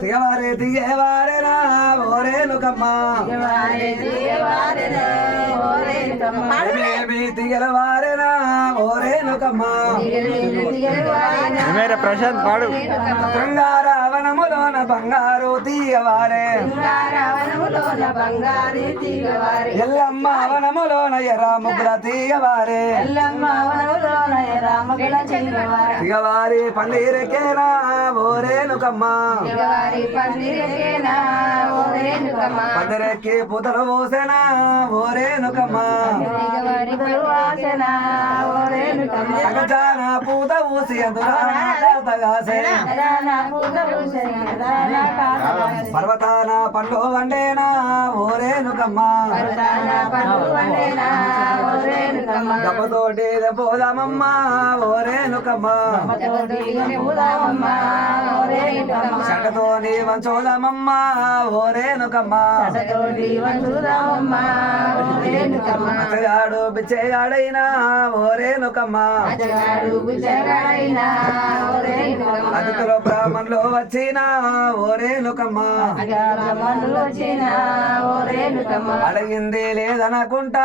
తిగవారే తిగేవారేనా ఓరేనుకమ్మ తిగలవారేనా ఓరేనుకమ్మ ప్రశాంత్ పాడు. శృంగారవనములోన బంగారు తీయవారే ఎల్లమ్మ వనములోన ఎర్ర ముగ్గుల తీయవారే తిగవారి పందిరకేనా ఓరేనుకమ్మ పందిరెక్కి పూతలు పోసేనా ఓరేనుకమ్మ అగచాన పూత పూసి పర్వతాన పండు వండేనా ఓరేనుకమ్మ దెబ్బతోటి పోదామమ్మ ఓరేనుకమ్మ చెట్టతోని వంచోదామమ్మ ఓరేనుకమ్మ అత్తగాడు బిచ్చేగాడైనా ఓరేనుకమ్మ అతిథులు బ్రాహ్మణులు వచ్చినా ఓరేనుకమ్మ అడిగింది లేదనుకుంటా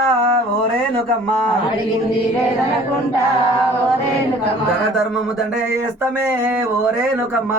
ఓరేనుకమ్మ ధన ధర్మము దండ చేస్తామే ఓరేనుకమ్మ